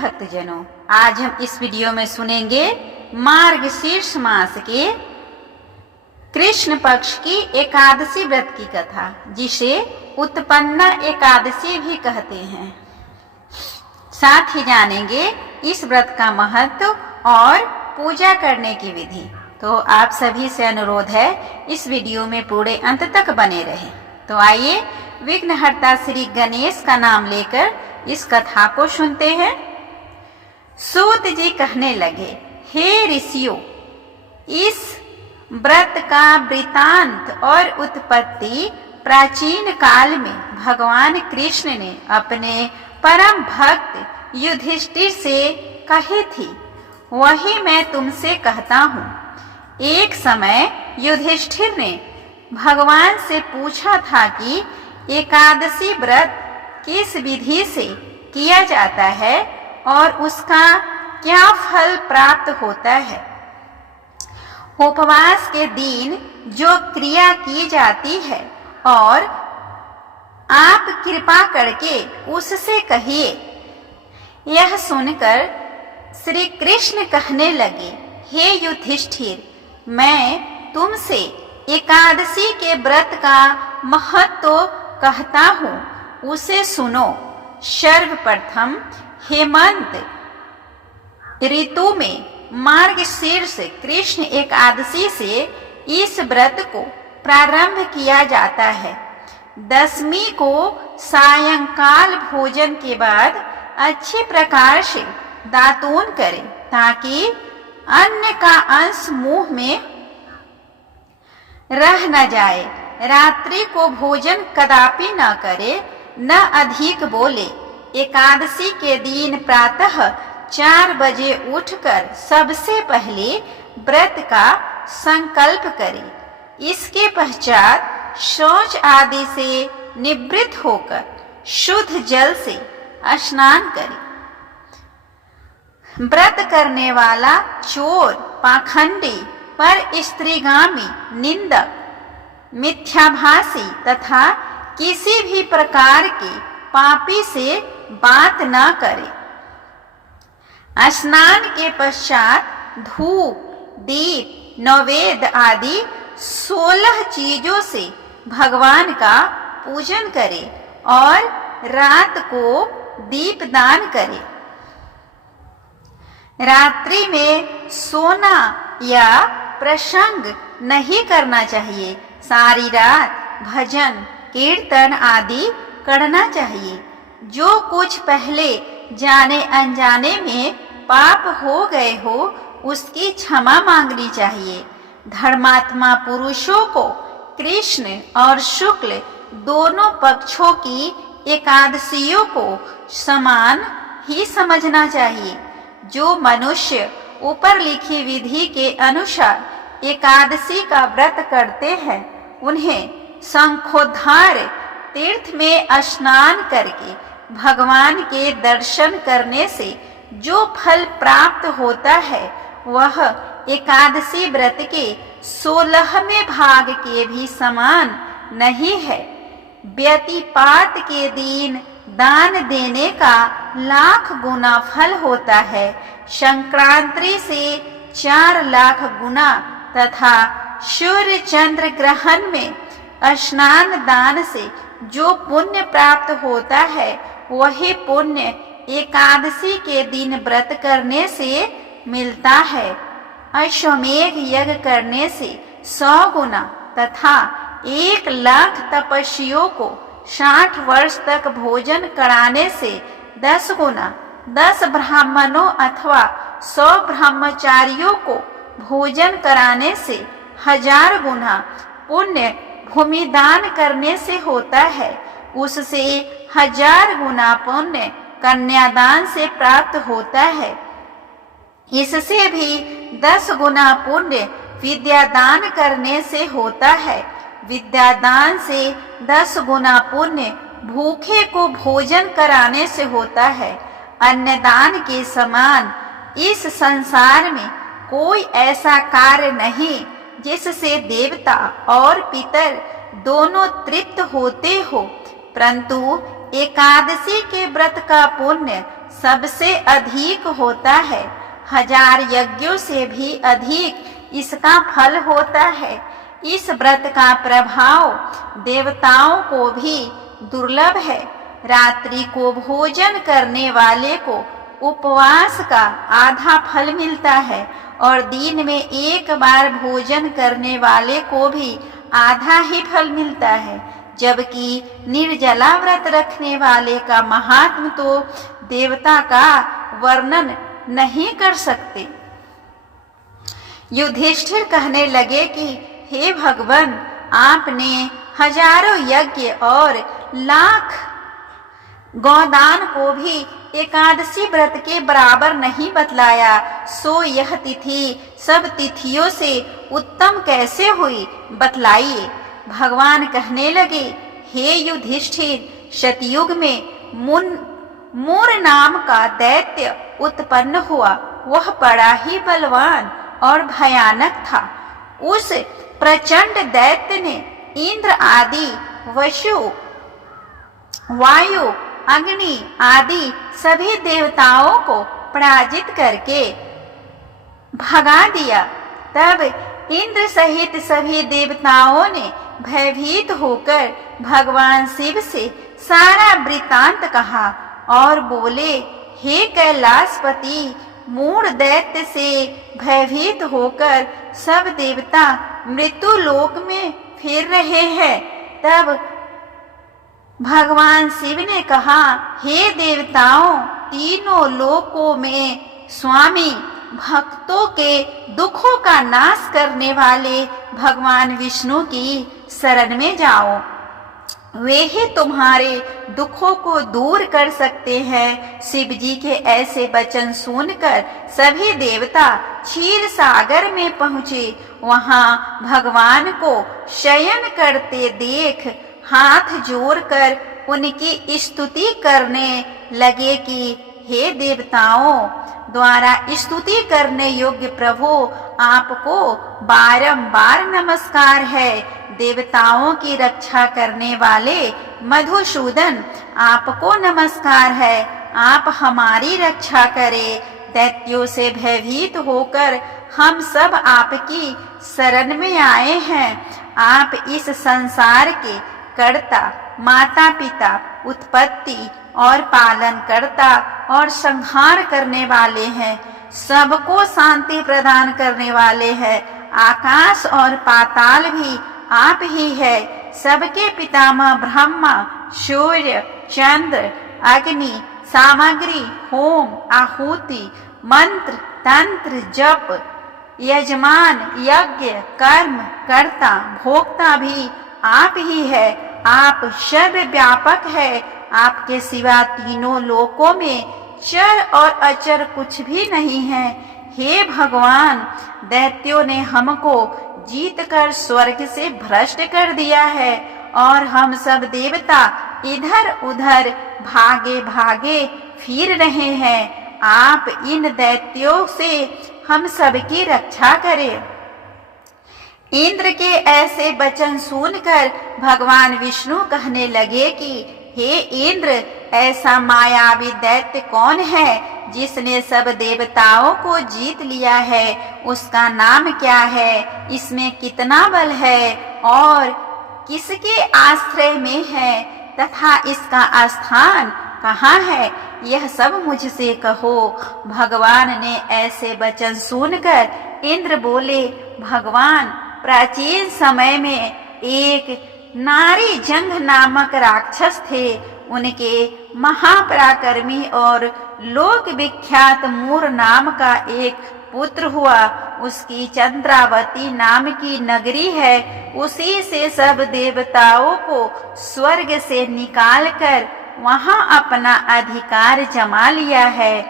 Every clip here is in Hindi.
भक्तजनों, आज हम इस वीडियो में सुनेंगे मार्गशीर्ष मास के कृष्ण पक्ष की एकादशी व्रत की कथा, जिसे उत्पन्ना एकादशी भी कहते हैं। साथ ही जानेंगे इस व्रत का महत्व और पूजा करने की विधि। तो आप सभी से अनुरोध है, इस वीडियो में पूरे अंत तक बने रहें। तो आइए विघ्नहर्ता श्री गणेश का नाम लेकर इस कथा को सुनते हैं। सूत जी कहने लगे, हे ऋषियों, इस व्रत का वृतांत और उत्पत्ति प्राचीन काल में भगवान कृष्ण ने अपने परम भक्त युधिष्ठिर से कही थी, वही मैं तुमसे कहता हूँ। एक समय युधिष्ठिर ने भगवान से पूछा था कि एकादशी व्रत किस विधि से किया जाता है और उसका क्या फल प्राप्त होता है। उपवास के दिन जो क्रिया की जाती है, और आप कृपा करके उससे कहिए। यह सुनकर श्री कृष्ण कहने लगे, हे युधिष्ठिर, मैं तुमसे एकादशी के व्रत का महत्व कहता हूँ, उसे सुनो। सर्वप्रथम हेमंत ऋतु में मार्गशीर्ष कृष्ण एकादशी से इस व्रत को प्रारंभ किया जाता है। दशमी को सायंकाल भोजन के बाद अच्छी प्रकार से दातून करें, ताकि अन्न का अंश मुंह में रह न जाए। रात्रि को भोजन कदापि न करे, न अधिक बोले। एकादशी के दिन प्रातः 4 बजे उठकर सबसे पहले व्रत का संकल्प करें। इसके पश्चात शौच आदि से निवृत्त होकर शुद्ध जल से स्नान करें। व्रत करने वाला चोर, पाखंडी, पर स्त्रीगामी, निंदक, मिथ्याभाषी तथा किसी भी प्रकार के पापी से बात न करे। स्नान के पश्चात धूप, दीप, नैवेद्य आदि 16 चीजों से भगवान का पूजन करे और रात को दीपदान करे। रात्रि में सोना या प्रसंग नहीं करना चाहिए। सारी रात भजन, कीर्तन आदि करना चाहिए। जो कुछ पहले जाने अनजाने में पाप हो गए हो, उसकी क्षमा मांगनी चाहिए। धर्मात्मा पुरुषों को कृष्ण और शुक्ल दोनों पक्षों की एकादशियों को समान ही समझना चाहिए। जो मनुष्य ऊपर लिखी विधि के अनुसार एकादशी का व्रत करते हैं, उन्हें शंखोद्धार तीर्थ में स्नान करके भगवान के दर्शन करने से जो फल प्राप्त होता है, वह एकादशी व्रत के 16वें भाग के भी समान नहीं है। व्यतिपात के दिन दान देने का लाख गुना फल होता है। संक्रांति से 4 लाख गुना तथा सूर्य चंद्र ग्रहण में स्नान दान से जो पुण्य प्राप्त होता है, वही पुण्य एकादशी के दिन व्रत करने से मिलता है। अश्वमेघ यज्ञ करने से 100 गुना तथा 1 लाख तपस्वियों को 60 वर्ष तक भोजन कराने से 10 गुना, 10 ब्राह्मणों अथवा 100 ब्रह्मचारियों को भोजन कराने से 1000 गुना पुण्य भूमिदान करने से होता है। उससे 1000 गुना पुण्य कन्यादान से प्राप्त होता है। इससे भी 10 गुना पुण्य विद्यादान करने से होता है। विद्यादान से 10 गुना पुण्य भूखे को भोजन कराने से होता है। अन्नदान के समान इस संसार में कोई ऐसा कार्य नहीं जिससे देवता और पितर दोनों तृप्त होते हो, परंतु एकादशी के व्रत का पुण्य सबसे अधिक होता है। 1000 यज्ञों से भी अधिक इसका फल होता है। इस व्रत का प्रभाव देवताओं को भी दुर्लभ है। रात्रि को भोजन करने वाले को उपवास का आधा फल मिलता है और दिन में एक बार भोजन करने वाले को भी आधा ही फल मिलता है, जबकि निर्जला व्रत रखने वाले का महात्म तो देवता का वर्णन नहीं कर सकते। युधिष्ठिर कहने लगे कि हे भगवान, आपने हजारों यज्ञ और लाख गौदान को भी एकादशी व्रत के बराबर नहीं बतलाया, सो यह तिथि सब तिथियों से उत्तम कैसे हुई, बतलाइए। भगवान कहने लगे, हे युधिष्ठिर, सतयुग में मूर नाम का दैत्य उत्पन्न हुआ। वह बड़ा ही बलवान और भयानक था। उस प्रचंड दैत्य ने इंद्र आदि, वसु, वायु, अग्नि आदि सभी देवताओं को पराजित करके भगा दिया। तब इंद्र सहित सभी देवताओं ने भयभीत होकर भगवान शिव से सारा वृतांत कहा और बोले, हे कैलाशपति, मूढ़ दैत्य से भयभीत होकर सब देवता मृत्यु लोक में फिर रहे हैं। तब भगवान शिव ने कहा, हे देवताओं, तीनों लोकों में स्वामी, भक्तों के दुखों का नाश करने वाले भगवान विष्णु की शरण में जाओ। वे ही तुम्हारे दुखों को दूर कर सकते हैं। शिव जी के ऐसे वचन सुनकर सभी देवता क्षीर सागर में पहुँचे। वहां भगवान को शयन करते देख हाथ जोड़कर उनकी स्तुति करने लगे कि हे देवताओं द्वारा स्तुति करने योग्य प्रभु, आपको बारंबार नमस्कार है। देवताओं की रक्षा करने वाले मधुसूदन, आपको नमस्कार है। आप हमारी रक्षा करें। दैत्यों से भयभीत होकर हम सब आपकी शरण में आए हैं। आप इस संसार के कर्ता, माता पिता, उत्पत्ति और पालन करता और संहार करने वाले हैं। सबको शांति प्रदान करने वाले हैं। आकाश और पाताल भी आप ही है। सबके पितामह ब्रह्मा, सूर्य, चंद्र, अग्नि, सामग्री, होम, आहुति, मंत्र, तंत्र, जप, यजमान, यज्ञ, कर्म, कर्ता, भोक्ता भी आप ही है। आप सर्वव्यापक है। आपके सिवा तीनों लोकों में चर और अचर कुछ भी नहीं है। हे भगवान, दैत्यों ने हमको जीतकर स्वर्ग से भ्रष्ट कर दिया है और हम सब देवता इधर उधर भागे भागे फिर रहे हैं। आप इन दैत्यों से हम सबकी रक्षा करें। इंद्र के ऐसे वचन सुनकर भगवान विष्णु कहने लगे कि हे इंद्र, ऐसा मायावी दैत्य कौन है जिसने सब देवताओं को जीत लिया है? उसका नाम क्या है? इसमें कितना बल है और किसके आश्रय में है तथा इसका स्थान कहाँ है? यह सब मुझसे कहो। भगवान ने ऐसे वचन सुनकर इंद्र बोले, भगवान, प्राचीन समय में एक नारी जंग नामक राक्षस थे। उनके महापराक्रमी और लोक विख्यात मूर नाम का एक पुत्र हुआ। उसकी चंद्रावती नाम की नगरी है। उसी से सब देवताओं को स्वर्ग से निकालकर वहां अपना अधिकार जमा लिया है।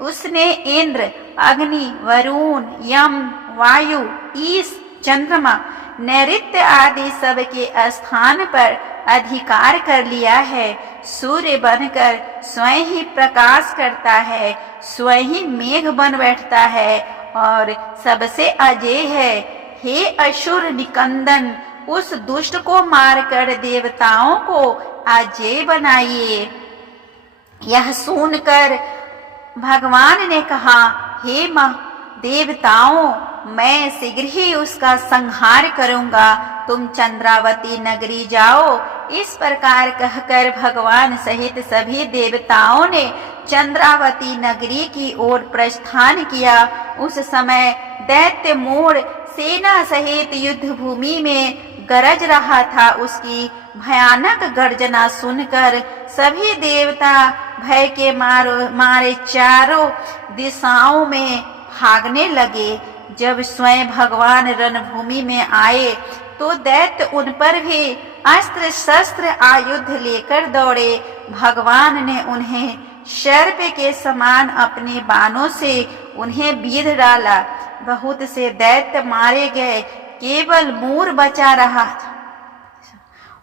उसने इंद्र, अग्नि, वरुण, यम, वायु, ईश, चंद्रमा, नैऋत्य आदि सबके स्थान पर अधिकार कर लिया है। सूर्य बनकर स्वयं ही प्रकाश करता है, स्वयं ही मेघ बन बैठता है और सबसे अजय है। हे असुर निकंदन, उस दुष्ट को मारकर देवताओं को अजय बनाइए। यह सुनकर भगवान ने कहा, हे देवताओं, मैं शीघ्र ही उसका संहार करूंगा, तुम चंद्रावती नगरी जाओ। इस प्रकार कहकर भगवान सहित सभी देवताओं ने चंद्रावती नगरी की ओर प्रस्थान किया। उस समय दैत्य मूढ़ सेना सहित युद्ध भूमि में गरज रहा था। उसकी भयानक गर्जना सुनकर सभी देवता भय के मारे चारों दिशाओं में भागने लगे। जब स्वयं भगवान रणभूमि में आए तो दैत्य उन पर भी अस्त्र शस्त्र आयुध लेकर दौड़े। भगवान ने उन्हें सर्प के समान अपने बाणों से उन्हें बीध डाला। बहुत से दैत्य मारे गए, केवल मूर बचा रहा था।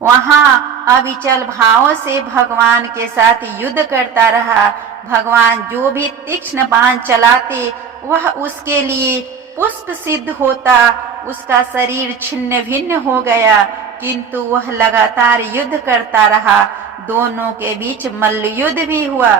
वहां अविचल भाव से भगवान के साथ युद्ध करता रहा। भगवान जो भी तीक्ष्ण बाण चलाते वह उसके लिए पुष्प सिद्ध होता। उसका शरीर छिन्न भिन्न हो गया, किंतु वह लगातार युद्ध करता रहा। दोनों के बीच मल्ल युद्ध भी हुआ।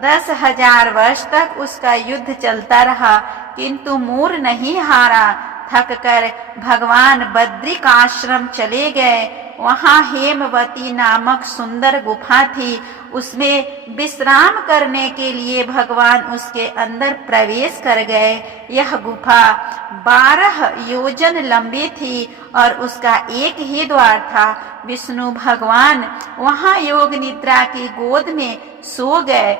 10,000 वर्ष तक उसका युद्ध चलता रहा, किंतु मूर नहीं हारा। थक कर भगवान बद्रिक आश्रम चले गए। वहां हेमवती नामक सुंदर गुफा थी। उसमें विश्राम करने के लिए भगवान उसके अंदर प्रवेश कर गए। यह गुफा 12 योजन लंबी थी और उसका एक ही द्वार था। विष्णु भगवान वहां योग निद्रा की गोद में सो गए।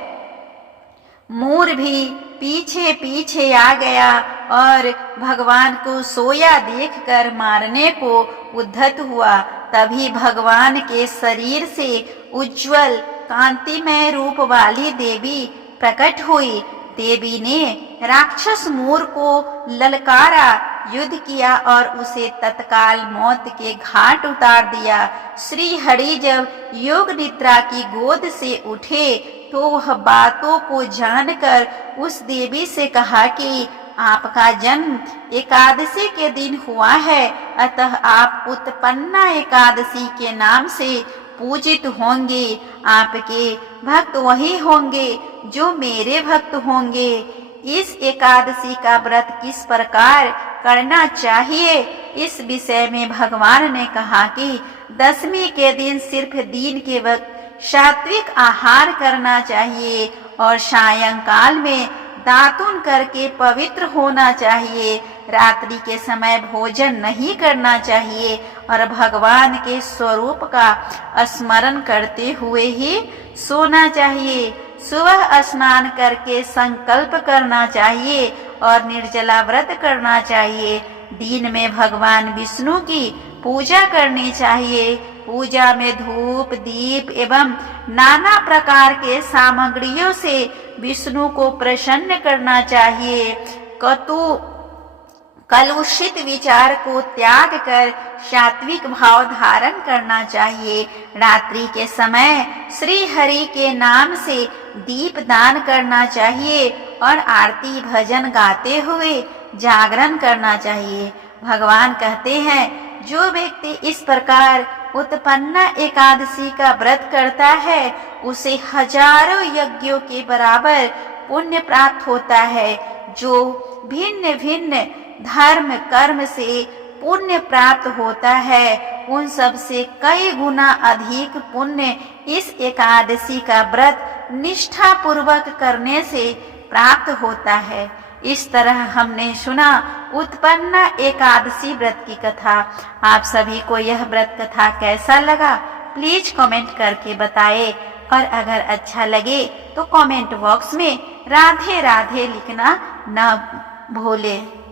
मूर भी पीछे पीछे आ गया और भगवान को सोया देखकर मारने को उद्धत हुआ। तभी भगवान के शरीर से उज्जवल कांतिमय रूप वाली देवी प्रकट हुई। देवी ने राक्षस मूर को ललकारा, युद्ध किया और उसे तत्काल मौत के घाट उतार दिया। श्री हरि जब योग निद्रा की गोद से उठे तो वह बातों को जानकर उस देवी से कहा कि आपका जन्म एकादशी के दिन हुआ है, अतः आप उत्पन्ना एकादशी के नाम से पूजित होंगे। आपके भक्त वही होंगे जो मेरे भक्त होंगे। इस एकादशी का व्रत किस प्रकार करना चाहिए, इस विषय में भगवान ने कहा कि दशमी के दिन सिर्फ दिन के वक्त सात्विक आहार करना चाहिए और सायंकाल में दातुन करके पवित्र होना चाहिए। रात्रि के समय भोजन नहीं करना चाहिए और भगवान के स्वरूप का स्मरण करते हुए ही सोना चाहिए। सुबह स्नान करके संकल्प करना चाहिए और निर्जला व्रत करना चाहिए। दिन में भगवान विष्णु की पूजा करनी चाहिए। पूजा में धूप, दीप एवं नाना प्रकार के सामग्रियों से विष्णु को प्रसन्न करना चाहिए। कलुषित विचार को त्याग कर सात्विक भाव धारण करना चाहिए। रात्रि के समय श्री हरि के नाम से दीप दान करना चाहिए और आरती भजन गाते हुए जागरण करना चाहिए। भगवान कहते हैं, जो व्यक्ति इस प्रकार उत्पन्ना एकादशी का व्रत करता है उसे हजारों यज्ञों के बराबर पुण्य प्राप्त होता है। जो भिन्न भिन्न धर्म कर्म से पुण्य प्राप्त होता है उन सब से कई गुना अधिक पुण्य इस एकादशी का व्रत निष्ठा पूर्वक करने से प्राप्त होता है। इस तरह हमने सुना उत्पन्ना एकादशी व्रत की कथा। आप सभी को यह व्रत कथा कैसा लगा प्लीज कमेंट करके बताएं और अगर अच्छा लगे तो कमेंट बॉक्स में राधे राधे लिखना न भूलें।